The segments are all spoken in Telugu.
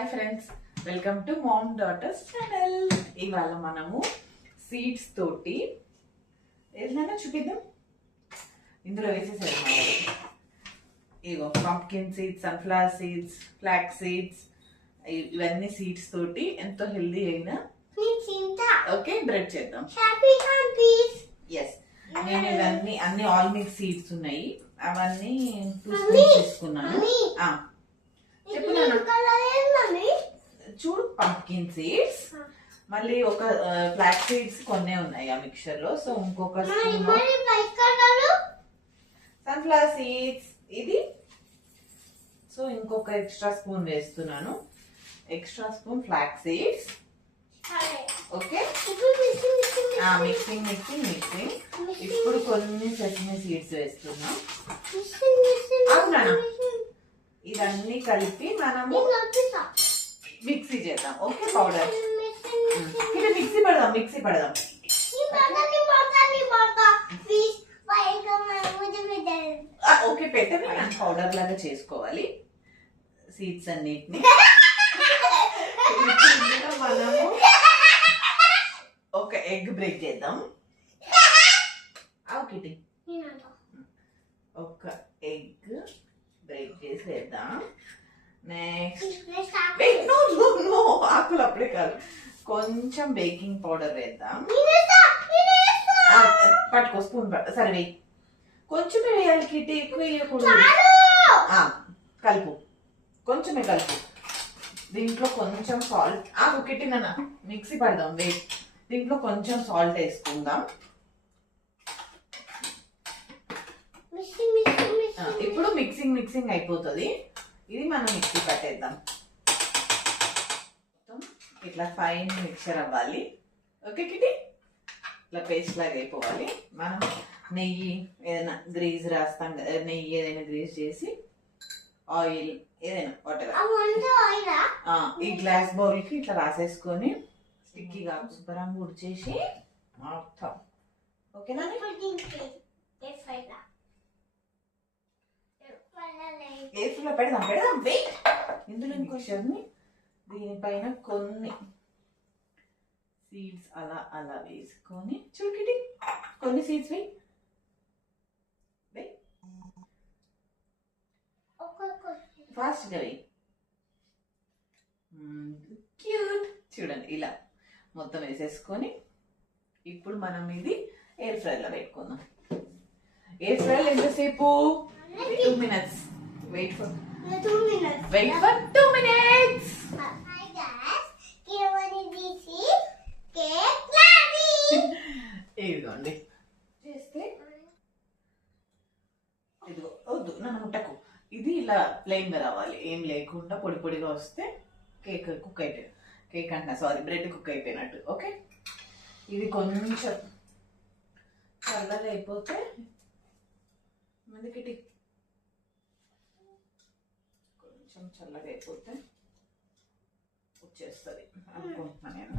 Hi friends, welcome to mom daughters channel. ఇవాళ మనము సీడ్స్ తోటి ఏదైనా చూపిద్దాం. ఇందులో వేసేసారు ఇగో pumpkin seeds, sunflower seeds, flax seeds, ఇవన్నీ సీడ్స్ తోటి ఎంతో హెల్దీ అయిన ఓకే బ్రెడ్ చేద్దాం. ఎస్, నేను ఇవన్నీ అన్ని ఆల్ మిక్స్ సీడ్స్ ఉన్నాయి, అవన్నీ 2 స్పూన్స్ తీసుకున్నాను. చూడు, పంప్కిన్ సీడ్స్, మళ్ళీ ఒక ఫ్లాక్ సీడ్స్ కొన్ని ఉన్నాయి ఆ మిక్చర్ లో. సో ఇంకొక సన్ఫ్లవర్ సీడ్స్ ఇది. సో ఇంకొక ఎక్స్ట్రా స్పూన్ వేస్తున్నాను, extra spoon flax seeds. Okay, mixing mixing mixing. ఇప్పుడు కొన్ని సెసమి సీడ్స్ వేస్తున్నాం. ఇవన్నీ కలిపి మనము మిక్సీ చేద్దాం. ఓకే, పౌడర్ మిక్సీ పడదాం. ఓకే, పెట్టండి. పౌడర్ లాగా చేసుకోవాలి సీడ్స్ అన్నిటిని. మనము ఒక ఎగ్ బ్రేక్ చేద్దాం. ఓకే, ఒక ఎగ్ బ్రేక్ చేసి వేద్దాం. నెక్స్ట్ ఆకులు అప్పుడే కాదు, కొంచెం బేకింగ్ పౌడర్ వేద్దాం. పట్టుకో స్పూన్, సరే వేయి. కొంచెమే వేయాలి కిట్టి, ఎక్కువ వేయకూడదు. కలుపు, కొంచెమే కలుపు. దీంట్లో కొంచెం సాల్ట్. కిట్టి నాన్న మిక్సీ పడదాం. వెయిట్, దీంట్లో కొంచెం సాల్ట్ వేసుకుందాం. ఇప్పుడు మిక్సింగ్ అయిపోతుంది. ఇది మనం మిక్సీ పట్టేద్దాం. ఇట్లా ఫైన్ మిక్చర్ అవ్వాలి. ఓకే కిటి, ఇట్లా పేస్ట్ లాగా అయిపోవాలి. మనం నెయ్యి ఏదైనా గ్రీజ్ రాస్తాం కదా, నెయ్యి ఏదైనా గ్రీజ్ చేసి, ఆయిల్ ఏదైనా వాటెవర్ ఈ గ్లాస్ బౌల్ కి ఇట్లా రాసేసుకొని స్టిక్కీగా శుభ్రంగా ఉడిచేసి మొత్తం. ఓకేనా, ఏసులో పెడదాం. వెయిట్, ఇందులో ఇంకొకసారి దీనిపైన కొన్ని సీడ్స్ అలా అలా వేసుకొని, చూడు కొన్ని సీడ్స్ వేయి. ఫాస్ట్గా వేయి. క్యూట్, చూడండి ఇలా మొత్తం వేసేసుకొని ఇప్పుడు మనం ఇది ఎయిర్ ఫ్రైర్ లో పెట్టుకుందాం. ఎయిర్ ఫ్రైర్ ఎంతసేపు? 2 minutes. Wait for 2 minutes. Wait for 2 minutes. Hi guys, ఇదిగోండి చేస్తే, ఇదిగో వద్దు నన్ను ముట్టకు. ఇది ఇలా ప్లెయిన్ గా రావాలి, ఏం లేకుండా పొడి పొడిగా వస్తే కేక్ కుక్ అయిపోయింది. కేక్ అంటున్నా, సారీ, బ్రెడ్ కుక్ అయిపోయినట్టు. ఓకే, ఇది కొంచెం చల్లగా అయిపోతే ముందుకి కొంచెం చల్లగా అయిపోతే వచ్చేస్తుంది అనుకుంటున్నా నేను.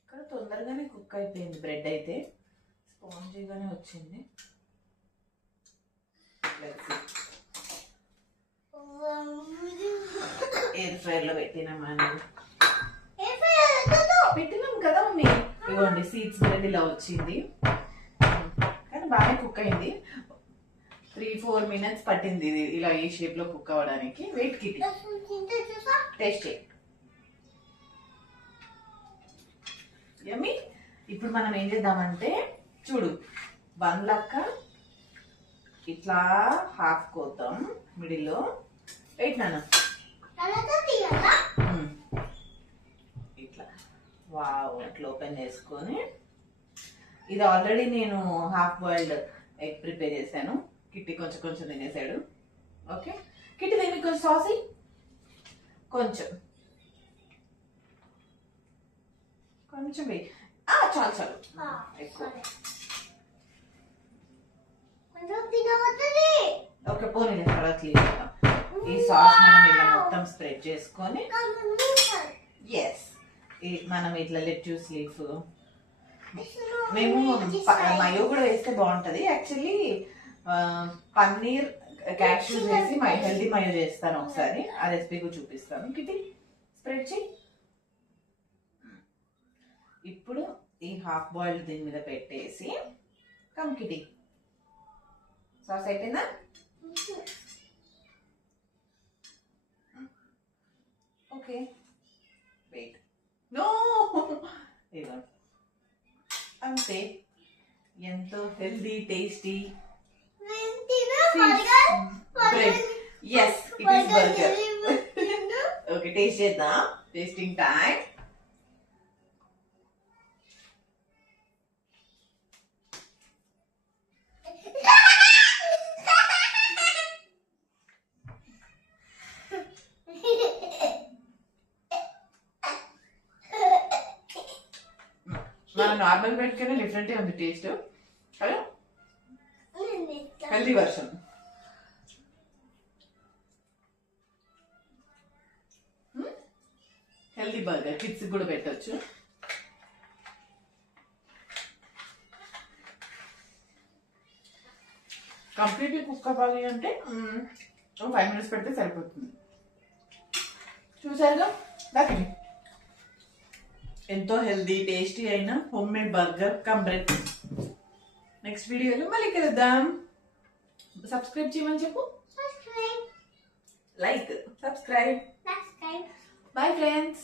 ఇక్కడ తొందరగానే కుక్ అయిపోయింది బ్రెడ్, అయితే స్పాంజీగానే వచ్చింది. ఎయిర్ ఫ్రైర్ లో పెట్టినాం కదా మమ్మీ. ఇవ్వండి, సీడ్స్ బ్రెడ్ ఇలా వచ్చింది, కానీ బాగా కుక్ అయింది. 3-4 minutes పట్టింది ఇది ఇలా ఈ షేప్ లో కుక్ అవ్వడానికి. వెయిట్ కిట్టి, టేస్ట్ చేయి. యమ్మీ. ఇప్పుడు మనం ఏం చేద్దామంటే, చూడు, 1 లక్క ఇట్లా హాఫ్ కోద్దాం మిడిల్ లో. వెయిట్ నాన్న, ఇట్లా వావ్ అట్లా ఓపెన్ చేసుకొని, ఇది ఆల్రెడీ నేను హాఫ్ బాయిల్డ్ ఎగ్ ప్రిపేర్ చేశాను. కిట్టి కొంచెం కొంచెం తినేసాడు. ఓకే కిట్టి, దీనికి కొంచెం సాసీ, కొంచెం కొంచెం వేయి. చాలు చాలు, ఎక్కువ. ఓకే, పోనీ తర్వాత క్లీన్ చేద్దాం. ఈ సాస్ మనం ఇలా మొత్తం స్ప్రెడ్ చేసుకొని, ఎస్, మనం ఇట్లా లెట్యూస్ లీఫ్, మేము మయో కూడా వేస్తే బాగుంటది. యాక్చువల్లీ పన్నీర్ క్యాప్సూల్స్ వేసి హెల్దీ మయో చేస్తాను ఒకసారి, ఆ రెసిపీ కూడా చూపిస్తాను. కిటి స్ప్రెడ్ చేయి. ఇప్పుడు ఈ హాఫ్ బాయిల్డ్ దీని మీద పెట్టేసి కమ్ కిటి. సాస్ అయిపోయిందా? Okay wait. నో, ఇదిగో అంతే. ఎంతో healthy tasty bread. Yes, it is burger. Okay, taste చేద్దాం. Tasting time. మన నార్మల్ బ్రెడ్ కన్నా డిఫరెంట్ ఉంది టేస్ట్. కదా, healthy version. Healthy burger kids కూడా పెట్టచ్చు. కంప్లీట్లీ కుక్ అవ్వాలి అంటే 5 minutes పెడితే సరిపోతుంది. చూసారుగా, దాకి ఎంతో హెల్దీ టేస్టీ అయిన home made burger come bread. Next వీడియోలో మళ్ళీ కలుద్దాం. సబ్స్క్రైబ్ చేయమని చెప్పు. Like, subscribe. Bye friends.